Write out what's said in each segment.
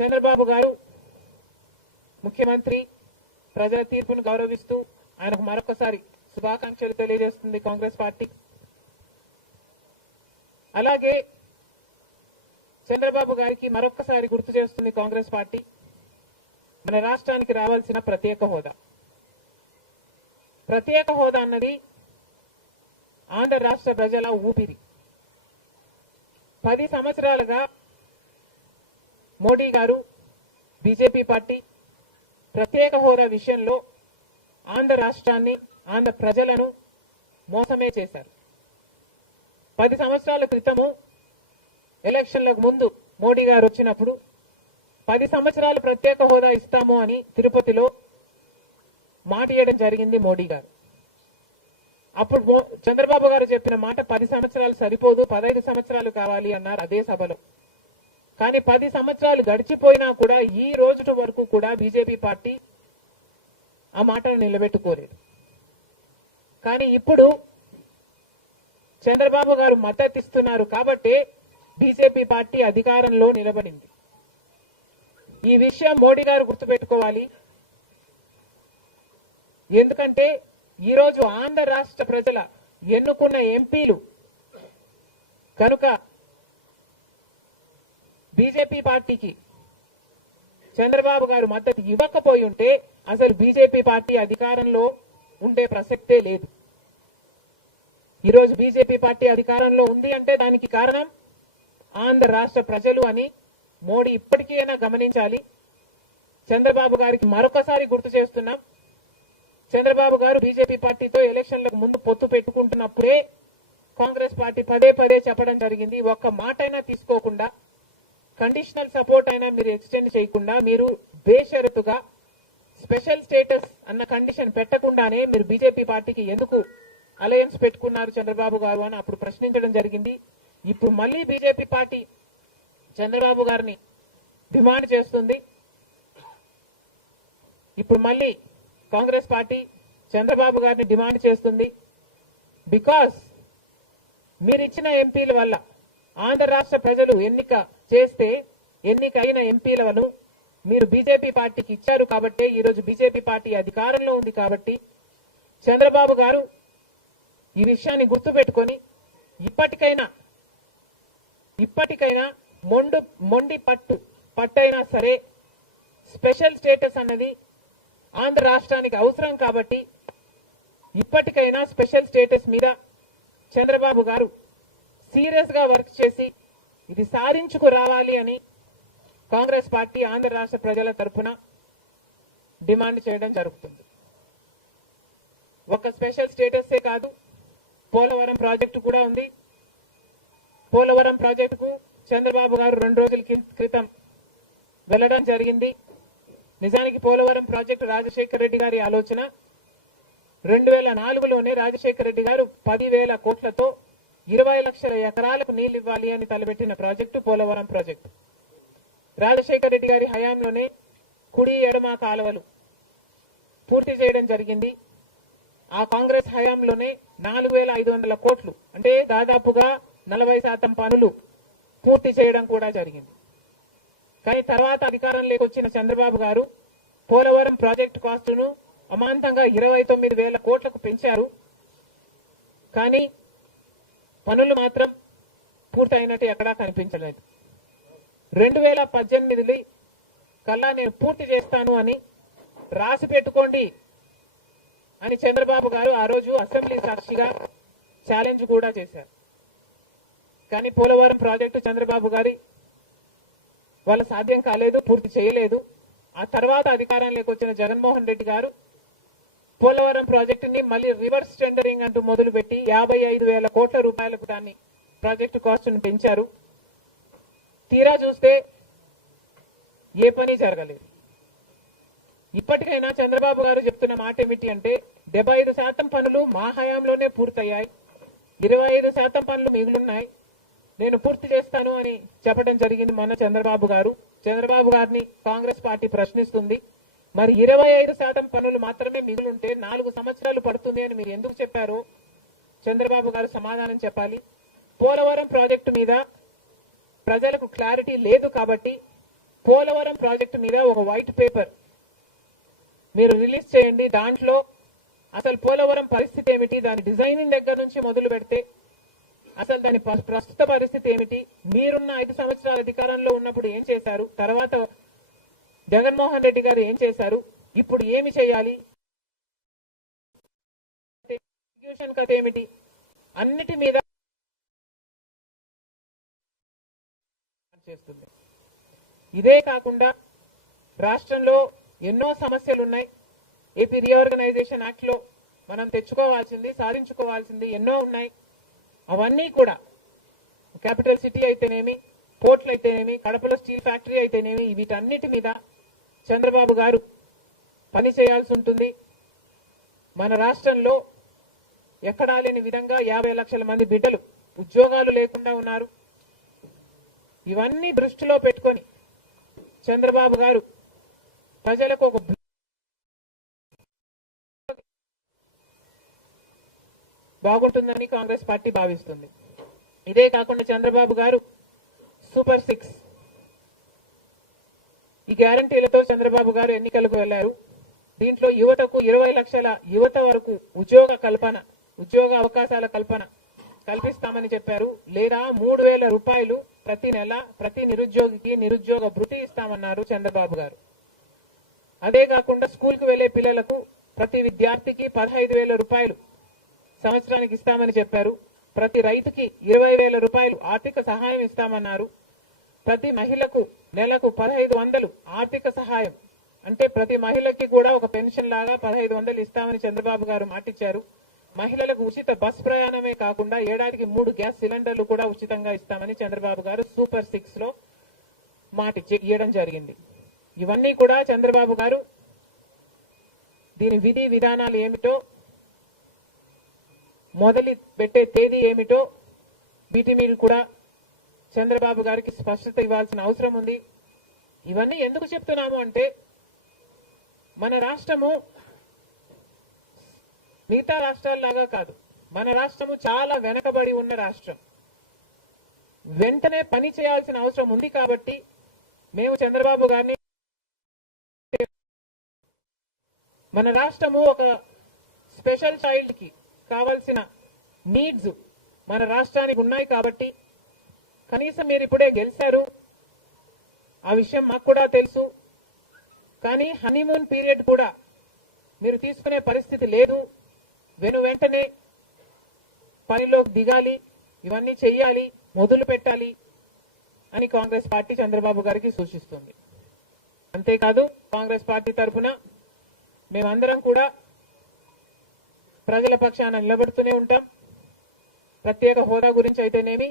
చంద్రబాబు గారు ముఖ్యమంత్రి ప్రజల తీర్పును గౌరవిస్తూ ఆయనకు మరొకసారి శుభాకాంక్షలు తెలియజేస్తుంది కాంగ్రెస్ పార్టీ. అలాగే చంద్రబాబు గారికి మరొకసారి గుర్తు చేస్తుంది కాంగ్రెస్ పార్టీ మన రాష్ట్రానికి రావాల్సిన ప్రత్యేక హోదా. ప్రత్యేక హోదా అన్నది ఆంధ్ర రాష్ట్ర ప్రజల ఊపిరి. 10 సంవత్సరాలుగా మోడీ గారు బీజేపీ పార్టీ ప్రత్యేక హోదా విషయంలో ఆంధ్ర రాష్ట్రాన్ని ఆంధ్ర ప్రజలను మోసమే చేశారు. 10 సంవత్సరాల క్రితము ఎలక్షన్లకు ముందు మోడీ గారు వచ్చినప్పుడు 10 సంవత్సరాలు ప్రత్యేక హోదా ఇస్తాము అని తిరుపతిలో మాట ఇవ్వడం జరిగింది మోడీ గారు. అప్పుడు చంద్రబాబు గారు చెప్పిన మాట 10 సంవత్సరాలు సరిపోదు, 15 సంవత్సరాలు కావాలి అన్నారు అదే సభలో. కానీ 10 సంవత్సరాలు గడిచిపోయినా కూడా ఈ రోజు వరకు కూడా బీజేపీ పార్టీ ఆ మాటను నిలబెట్టుకోలేదు. కానీ ఇప్పుడు చంద్రబాబు గారు మద్దతు ఇస్తున్నారు కాబట్టి బీజేపీ పార్టీ అధికారంలో నిలబడింది. ఈ విషయం మోడీ గారు గుర్తుపెట్టుకోవాలి. ఎందుకంటే ఈరోజు ఆంధ్ర రాష్ట్ర ప్రజల ఎన్నుకున్న ఎంపీలు కనుక బీజేపీ పార్టీకి చంద్రబాబు గారు మద్దతు ఇవ్వకపోయి ఉంటే అసలు బీజేపీ పార్టీ అధికారంలో ఉండే ప్రసక్తే లేదు. ఈరోజు బీజేపీ పార్టీ అధికారంలో ఉంది అంటే దానికి కారణం ఆంధ్ర రాష్ట్ర ప్రజలు అని మోడీ ఇప్పటికైనా గమనించాలి. చంద్రబాబు గారికి మరొకసారి గుర్తు చేస్తున్నాం. చంద్రబాబు గారు బీజేపీ పార్టీతో ఎలక్షన్లకు ముందు పొత్తు పెట్టుకుంటున్నప్పుడే కాంగ్రెస్ పార్టీ పదే పదే చెప్పడం జరిగింది. ఒక్క మాట అయినా తీసుకోకుండా, కండిషనల్ సపోర్ట్ అయినా మీరు ఎక్స్టెండ్ చేయకుండా, మీరు బేషరతుగా స్పెషల్ స్టేటస్ అన్న కండిషన్ పెట్టకుండానే మీరు బీజేపీ పార్టీకి ఎందుకు అలయన్స్ పెట్టుకున్నారు చంద్రబాబు గారు అని అప్పుడు ప్రశ్నించడం జరిగింది. ఇప్పుడు మళ్ళీ బీజేపీ పార్టీ చంద్రబాబు గారిని డిమాండ్ చేస్తుంది. ఇప్పుడు మళ్ళీ కాంగ్రెస్ పార్టీ చంద్రబాబు గారిని డిమాండ్ చేస్తుంది. బికాస్ మీరిచ్చిన ఎంపీల వల్ల ఆంధ్ర రాష్ట్ర ప్రజలు ఎన్నికైన ఎంపీలను మీరు బీజేపీ పార్టీకి ఇచ్చారు కాబట్టి ఈరోజు బీజేపీ పార్టీ అధికారంలో ఉంది కాబట్టి చంద్రబాబు గారు ఈ విషయాన్ని గుర్తుపెట్టుకొని ఇప్పటికైనా మొండి పట్టైనా సరే స్పెషల్ స్టేటస్ అన్నది ఆంధ్ర రాష్ట్రానికి అవసరం కాబట్టి ఇప్పటికైనా స్పెషల్ స్టేటస్ మీద చంద్రబాబు గారు సీరియస్ గా వర్క్ చేసి ఇది సాధించుకు రావాలి అని కాంగ్రెస్ పార్టీ ఆంధ్ర రాష్ట్ర ప్రజల తరఫున డిమాండ్ చేయడం జరుగుతుంది. ఒక స్పెషల్ స్టేటస్ కాదు, పోలవరం ప్రాజెక్టు కూడా ఉంది. పోలవరం ప్రాజెక్టుకు చంద్రబాబు గారు 2 రోజుల క్రితం వెళ్లడం జరిగింది. నిజానికి పోలవరం ప్రాజెక్టు రాజశేఖర రెడ్డి గారి ఆలోచన. 2004లోనే రాజశేఖర రెడ్డి గారు 10,000 కోట్లతో 20 లక్షల ఎకరాలకు నీళ్లు ఇవ్వాలి అని తలపెట్టిన ప్రాజెక్టు పోలవరం ప్రాజెక్టు. రాజశేఖర రెడ్డి గారి హయాంలోనే కుడి ఎడమ కాలువలు పూర్తి చేయడం జరిగింది. ఆ కాంగ్రెస్ హయాంలోనే 4,500 కోట్లు అంటే దాదాపుగా 40% పనులు పూర్తి చేయడం కూడా జరిగింది. కానీ తర్వాత అధికారంలోకి వచ్చిన చంద్రబాబు గారు పోలవరం ప్రాజెక్టు కాస్టును అమాంతంగా 29,000 కోట్లకు పెంచారు. కానీ పనులు మాత్రం పూర్తయినట్టు ఎక్కడా కనిపించలేదు. 2018 కల్లా నేను పూర్తి చేస్తాను అని రాసి పెట్టుకోండి అని చంద్రబాబు గారు ఆ రోజు అసెంబ్లీ సాక్షిగా ఛాలెంజ్ కూడా చేశారు. కానీ పోలవరం ప్రాజెక్టు చంద్రబాబు గారి వాళ్ళ సాధ్యం కాలేదు, పూర్తి చేయలేదు. ఆ తర్వాత అధికారంలోకి వచ్చిన జగన్మోహన్ రెడ్డి గారు పోలవరం ప్రాజెక్టుని మళ్ళీ రివర్స్ టెండరింగ్ అంటూ మొదలుపెట్టి 55,000 కోట్ల రూపాయలకు దాన్ని ప్రాజెక్టు కాస్టును పెంచారు. తీరా చూస్తే ఏ పని జరగలేదు. ఇప్పటికైనా చంద్రబాబు గారు చెప్తున్న మాట ఏమిటి అంటే 75% పనులు మా హయాంలోనే పూర్తయ్యాయి, 25% పనులు మిగులున్నాయి, నేను పూర్తి చేస్తాను అని చెప్పడం జరిగింది మొన్న చంద్రబాబు గారు. చంద్రబాబు గారిని కాంగ్రెస్ పార్టీ ప్రశ్నిస్తుంది. మరి 25% పనులు మాత్రమే మిగులుంటే 4 సంవత్సరాలు పడుతుంది అని మీరు ఎందుకు చెప్పారో చంద్రబాబు గారు సమాధానం చెప్పాలి. పోలవరం ప్రాజెక్టు మీద ప్రజలకు క్లారిటీ లేదు కాబట్టి పోలవరం ప్రాజెక్టు మీద ఒక వైట్ పేపర్ మీరు రిలీజ్ చేయండి. దాంట్లో అసలు పోలవరం పరిస్థితి ఏమిటి, దాని డిజైనింగ్ దగ్గర నుంచి మొదలు పెడితే అసలు దాని ప్రస్తుత పరిస్థితి ఏమిటి, మీరున్న 5 సంవత్సరాల అధికారంలో ఉన్నప్పుడు ఏం చేశారు, తర్వాత జగన్మోహన్ రెడ్డి గారు ఏం చేశారు, ఇప్పుడు ఏమి చేయాలి, ఎగ్జిక్యూషన్ కథ ఏమిటి, అన్నిటి మీద చేస్తుంది. ఇదే కాకుండా రాష్ట్రంలో ఎన్నో సమస్యలు ఉన్నాయి. ఏపీ రీఆర్గనైజేషన్ యాక్ట్ లో మనం తెచ్చుకోవాల్సింది, సాధించుకోవాల్సింది ఎన్నో ఉన్నాయి. అవన్నీ కూడా క్యాపిటల్ సిటీ అయితేనేమి, పోర్ట్లు అయితేనేమి, కడపలో స్టీల్ ఫ్యాక్టరీ అయితేనేమి, వీటన్నిటి మీద చంద్రబాబు గారు పని చేయాల్సి ఉంటుంది. మన రాష్ట్రంలో ఎక్కడా లేని విధంగా 50 లక్షల మంది బిడ్డలు ఉద్యోగాలు లేకుండా ఉన్నారు. ఇవన్నీ దృష్టిలో పెట్టుకొని చంద్రబాబు గారు ప్రజలకు ఒక బాగుంటుందని కాంగ్రెస్ పార్టీ భావిస్తుంది. ఇదే కాకుండా చంద్రబాబు గారు సూపర్ 6 ఈ గ్యారంటీలతో చంద్రబాబు గారు ఎన్నికలకు వెళ్లారు. దీంట్లో యువతకు 20 లక్షల యువత వరకు ఉద్యోగ అవకాశాల కల్పన కల్పిస్తామని చెప్పారు. లేదా 3,000 రూపాయలు ప్రతి నెల ప్రతి నిరుద్యోగికి నిరుద్యోగ భృతి ఇస్తామన్నారు చంద్రబాబు గారు. అదే కాకుండా స్కూల్ కు వెళ్లే పిల్లలకు ప్రతి విద్యార్థికి 15,000 రూపాయలు సంవత్సరానికి ఇస్తామని చెప్పారు. ప్రతి రైతుకి 20,000 రూపాయలు ఆర్థిక సహాయం ఇస్తామన్నారు. ప్రతి మహిళకు నెలకు 1,500 ఆర్థిక సహాయం, అంటే ప్రతి మహిళకి కూడా ఒక పెన్షన్ లాగా 1,500 ఇస్తామని చంద్రబాబు గారు మాటిచ్చారు. మహిళలకు ఉచిత బస్ ప్రయాణమే కాకుండా ఏడాదికి 3 గ్యాస్ సిలిండర్లు కూడా ఉచితంగా ఇస్తామని చంద్రబాబు గారు సూపర్ 6 లో ఇవ్వడం జరిగింది. ఇవన్నీ కూడా చంద్రబాబు గారు దీని విధి విధానాలు ఏమిటో, మొదలు పెట్టే తేదీ ఏమిటో వీటి మీద కూడా చంద్రబాబు గారికి స్పష్టత ఇవ్వాల్సిన అవసరం ఉంది. ఇవన్నీ ఎందుకు చెప్తున్నాము అంటే మన రాష్ట్రము మిగతా రాష్ట్రాల్లాగా కాదు. మన రాష్ట్రము చాలా వెనకబడి ఉన్న రాష్ట్రం. వెంటనే పని చేయాల్సిన అవసరం ఉంది కాబట్టి మేము చంద్రబాబు గారిని, మన రాష్ట్రము ఒక స్పెషల్ చైల్డ్ కి కావాల్సిన నీడ్స్ మన రాష్ట్రానికి ఉన్నాయి కాబట్టి కనీసం మీరు ఇప్పుడే గెలిచారు, ఆ విషయం మాకు కూడా తెలుసు. కానీ హనీమూన్ పీరియడ్ కూడా మీరు తీసుకునే పరిస్థితి లేదు. వెంటనే పనిలోకి దిగాలి, ఇవన్నీ చెయ్యాలి, మొదలు పెట్టాలి అని కాంగ్రెస్ పార్టీ చంద్రబాబు గారికి సూచిస్తుంది. అంతేకాదు కాంగ్రెస్ పార్టీ తరఫున మేమందరం కూడా ప్రజల పక్షాన నిలబడుతూనే ఉంటాం. ప్రత్యేక హోదా గురించి అయితేనేమి,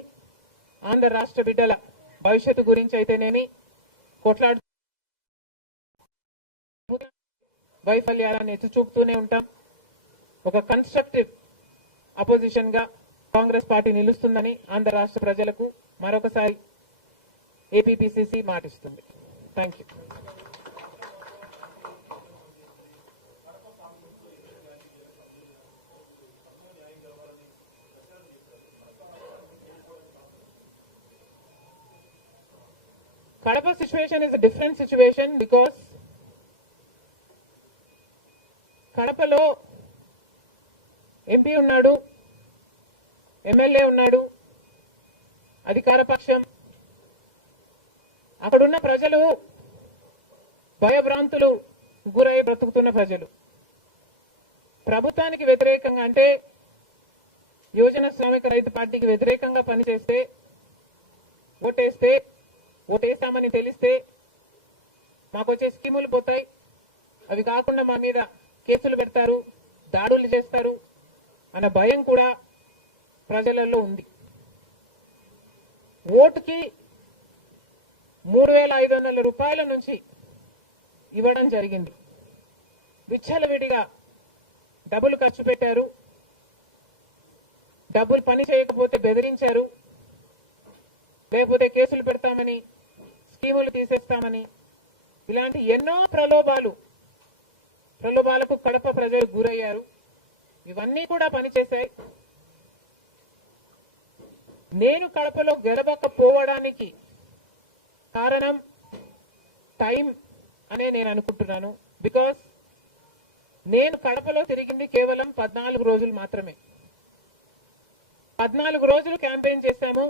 ఆంధ్ర రాష్ట్ర బిడ్డల భవిష్యత్తు గురించి అయితేనేమి కొట్లాడు వైఫల్యాలను ఎత్తి చూపుతూనే ఉంటాం. ఒక కన్స్ట్రక్టివ్ అపోజిషన్ గా కాంగ్రెస్ పార్టీ నిలుస్తుందని ఆంధ్ర రాష్ట్ర ప్రజలకు మరొకసారి ఏపీపీసీసీ మాటిస్తుంది. Thank you. Kadapa situation is a different situation because కడపలో ఎంపీ ఉన్నాడు, ఎమ్మెల్యే ఉన్నాడు, అధికార పక్షం. అక్కడున్న ప్రజలు భయభ్రాంతులు గురై బ్రతుకుతున్న ప్రజలు. ప్రభుత్వానికి వ్యతిరేకంగా అంటే యువజన శ్రామిక రైతు పార్టీకి వ్యతిరేకంగా పనిచేస్తే, ఓటేస్తామని తెలిస్తే మాకు వచ్చే స్కీములు పోతాయి, అవి కాకుండా మా మీద కేసులు పెడతారు, దాడులు చేస్తారు అన్న భయం కూడా ప్రజలలో ఉంది. ఓటుకి 3,500 రూపాయల నుంచి ఇవ్వడం జరిగింది. విచ్చలవిడిగా డబ్బులు ఖర్చు పెట్టారు, డబ్బులు పని చేయకపోతే బెదిరించారు, లేకపోతే కేసులు పెడతామని, స్కీములు తీసేస్తామని, ఇలాంటి ఎన్నో ప్రలోభాలకు కడప ప్రజలు గురయ్యారు. ఇవన్నీ కూడా పనిచేశాయి. నేను కడపలో గెలవకపోవడానికి కారణం టైం అనే నేను అనుకుంటున్నాను. బికాస్ నేను కడపలో తిరిగింది కేవలం 14 రోజులు మాత్రమే. 14 రోజులు క్యాంపెయిన్ చేశాము.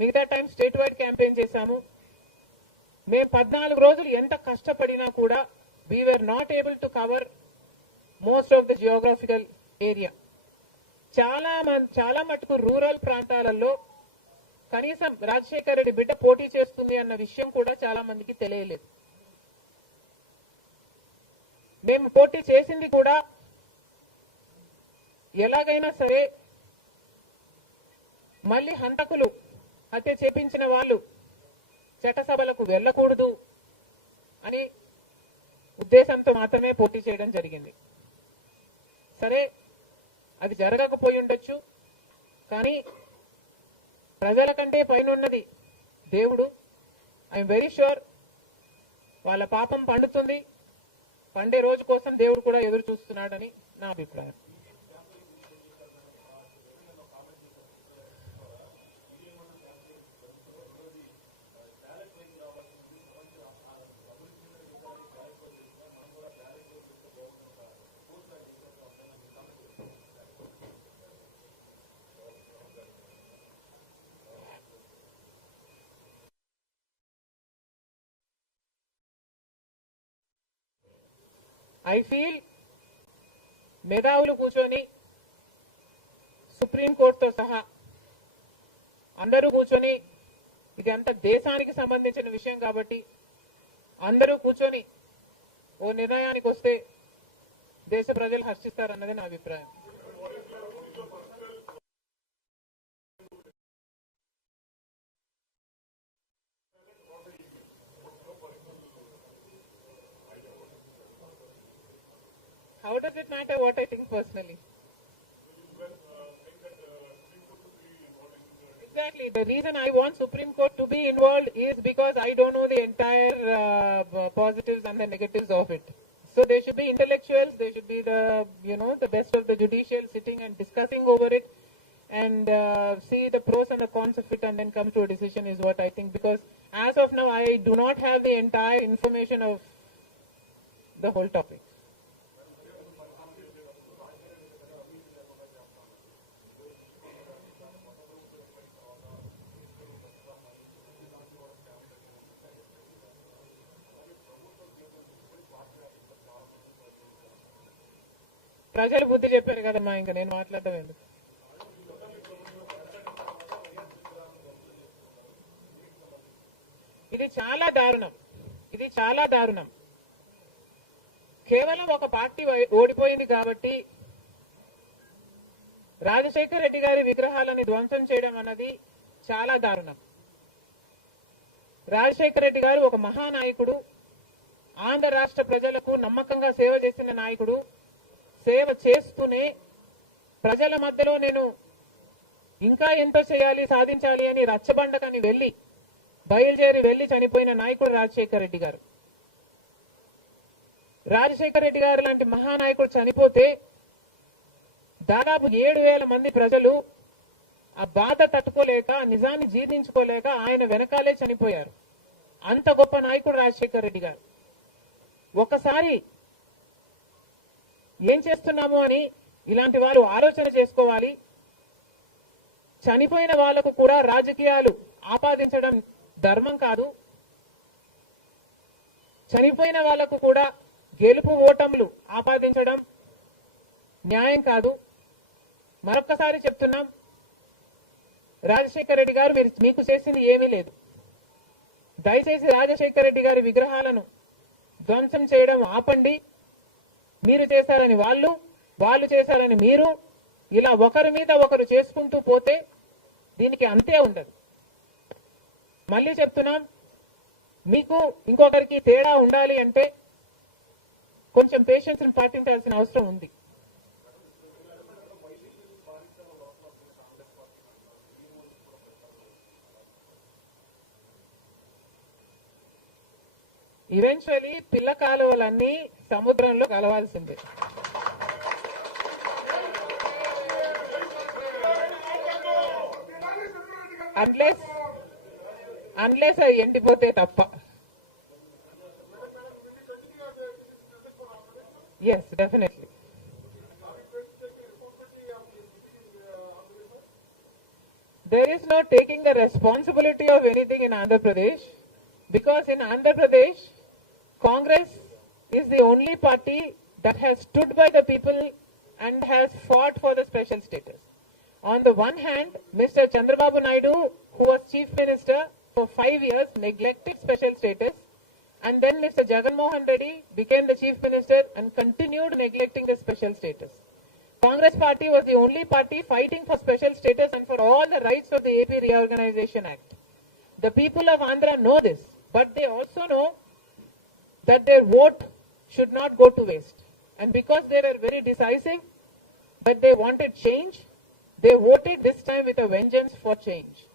మిగతా టైం స్టేట్ వైడ్ క్యాంపెయిన్ చేశాము. మేము 14 రోజులు ఎంత కష్టపడినా కూడా we were not able to cover most of the geographical area. చాలా మటుకు రూరల్ ప్రాంతాలలో కనీసం రాజశేఖర రెడ్డి బిడ్డ పోటీ చేస్తుంది అన్న విషయం కూడా చాలా మందికి తెలియలేదు. మేము పోటీ చేసింది కూడా ఎలాగైనా సరే మళ్ళీ హంతకులు హత్య చేపించిన వాళ్ళు చట్టసభలకు వెళ్ళకూడదు అని ఉద్దేశంతో మాత్రమే పోటీ చేయడం జరిగింది. సరే, అది జరగకపోయి ఉండొచ్చు, కానీ ప్రజల కంటే పైనున్నది దేవుడు. ఐఎమ్ వెరీ ష్యూర్ వాళ్ళ పాపం పండుతుంది. పండే రోజు కోసం దేవుడు కూడా ఎదురు చూస్తున్నాడని నా అభిప్రాయం. ఐ ఫీల్ మేధావులు కూర్చొని సుప్రీంకోర్టుతో సహా అందరూ కూర్చొని, ఇది అంత దేశానికి సంబంధించిన విషయం కాబట్టి అందరూ కూర్చొని ఓ నిర్ణయానికి వస్తే దేశ ప్రజలు హర్షిస్తారన్నది నా అభిప్రాయం. How does it matter what I think personally? Exactly. The reason I want Supreme Court to be involved is because I don't know the entire positives and the negatives of it. So there should be intellectuals, there should be the best of the judicial sitting and discussing over it and see the pros and the cons of it and then come to a decision is what I think. Because as of now, I do not have the entire information of the whole topic. ప్రజలు బుద్ధి చెప్పారు కదమ్మా, ఇంకా నేను మాట్లాడటం ఎందుకు. ఇది చాలా దారుణం, ఇది చాలా దారుణం. కేవలం ఒక పార్టీ ఓడిపోయింది కాబట్టి రాజశేఖర రెడ్డి గారి విగ్రహాలను ధ్వంసం చేయడం అన్నది చాలా దారుణం. రాజశేఖర రెడ్డి గారు ఒక మహానాయకుడు, ఆంధ్ర రాష్ట్ర ప్రజలకు నమ్మకంగా సేవ చేసిన నాయకుడు. సేవ చేస్తూనే ప్రజల మధ్యలో నేను ఇంకా ఎంతో చేయాలి, సాధించాలి అని రచ్చబండకని బయలుదేరి వెళ్లి చనిపోయిన నాయకుడు రాజశేఖర రెడ్డి గారు. రాజశేఖర రెడ్డి గారు లాంటి మహానాయకుడు చనిపోతే దాదాపు 7,000 మంది ప్రజలు ఆ బాధ తట్టుకోలేక, నిజాన్ని జీర్ణించుకోలేక ఆయన వెనకాలే చనిపోయారు. అంత గొప్ప నాయకుడు రాజశేఖర రెడ్డి గారు. ఒకసారి ఏం చేస్తున్నాము అని ఇలాంటి వాళ్ళు ఆలోచన చేసుకోవాలి. చనిపోయిన వాళ్లకు కూడా రాజకీయాలు ఆపాదించడం ధర్మం కాదు. చనిపోయిన వాళ్లకు కూడా గెలుపు ఓటములు ఆపాదించడం న్యాయం కాదు. మరొక్కసారి చెప్తున్నాం, రాజశేఖర రెడ్డి గారు మీకు చేసింది ఏమీ లేదు. దయచేసి రాజశేఖర రెడ్డి గారి విగ్రహాలను ధ్వంసం చేయడం ఆపండి. మీరు చేశారని వాళ్ళు చేశారని మీరు, ఇలా ఒకరి మీద ఒకరు చేసుకుంటూ పోతే దీనికి అంతే ఉండదు. మళ్ళీ చెప్తున్నాం, మీకు ఇంకొకరికి తేడా ఉండాలి అంటే కొంచెం పేషెన్స్ పాటించాల్సిన అవసరం ఉంది. ఈవెన్చువలీ పిల్ల కాలువలన్నీ సముద్రంలో కలవాల్సిందే. అన్లెస్ అవి ఎండిపోతే తప్ప. Yes, definitely. There is no taking the responsibility of anything in Andhra Pradesh, because in Andhra Pradesh, Congress is the only party that has stood by the people and has fought for the special status. On the one hand, Mr. Chandrababu Naidu, who was Chief Minister for 5 years, neglected special status, and then Mr. Jagan Mohan Reddy became the Chief Minister and continued neglecting the special status. Congress party was the only party fighting for special status and for all the rights of the AP Reorganization Act. The people of Andhra know this, but they also know that their vote should not go to waste. And because they were very decisive, that they wanted change, they voted this time with a vengeance for change.